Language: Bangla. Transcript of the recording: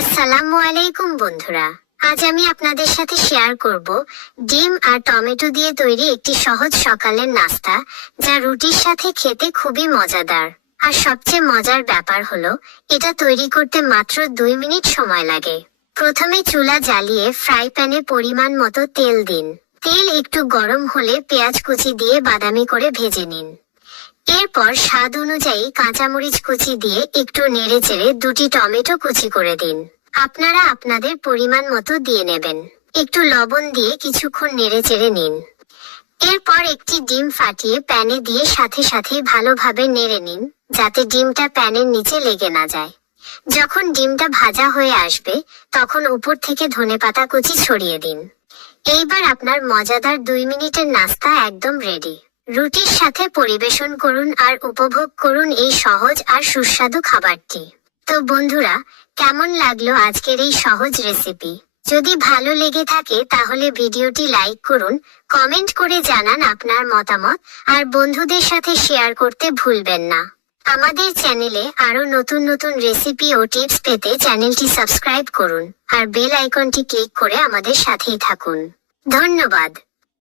আসসালামু আলাইকুম বন্ধুরা। আজ আমি আপনাদের সাথে শেয়ার করব ডিম আর টমেটো দিয়ে তৈরি একটি সহজ সকালের নাস্তা, যা রুটির সাথে খেতে খুবই মজাদার। আর সবচেয়ে মজার ব্যাপার হলো, এটা তৈরি করতে মাত্র দুই মিনিট সময় লাগে। প্রথমে চুলা জ্বালিয়ে ফ্রাই প্যানে পরিমাণ মতো তেল দিন। তেল একটু গরম হলে পেঁয়াজ কুচি দিয়ে বাদামি করে ভেজে নিন। এরপর স্বাদ অনুযায়ী কাঁচামরিচ কুচি দিয়ে একটু নেড়ে চেড়ে দুটি টমেটো কুচি করে দিন। আপনারা আপনাদের পরিমাণ মতো দিয়ে নেবেন। একটু লবণ দিয়ে কিছুক্ষণ নেড়ে চেড়ে নিন। এরপর একটি ডিম ফাটিয়ে প্যানে দিয়ে সাথে সাথে ভালোভাবে নেড়ে নিন, যাতে ডিমটা প্যানের নিচে লেগে না যায়। যখন ডিমটা ভাজা হয়ে আসবে, তখন উপর থেকে ধনেপাতা কুচি ছড়িয়ে দিন। এইবার আপনার মজাদার দুই মিনিটের নাস্তা একদম রেডি রুটির সাথে পরিবেশন করুন আর উপভোগ করুন এই সহজ আর সুস্বাদু খাবারটি। তো বন্ধুরা, কেমন লাগল আজকের এই সহজ রেসিপি? যদি ভালো লেগে থাকে, তাহলে ভিডিওটি লাইক করুন, কমেন্ট করে জানান আপনার মতামত, আর বন্ধুদের সাথে শেয়ার করতে ভুলবেন না। আমাদের চ্যানেলে আরও নতুন নতুন রেসিপি ও টিপস পেতে চ্যানেলটি সাবস্ক্রাইব করুন, আর বেল আইকনটি ক্লিক করে আমাদের সাথেই থাকুন। ধন্যবাদ।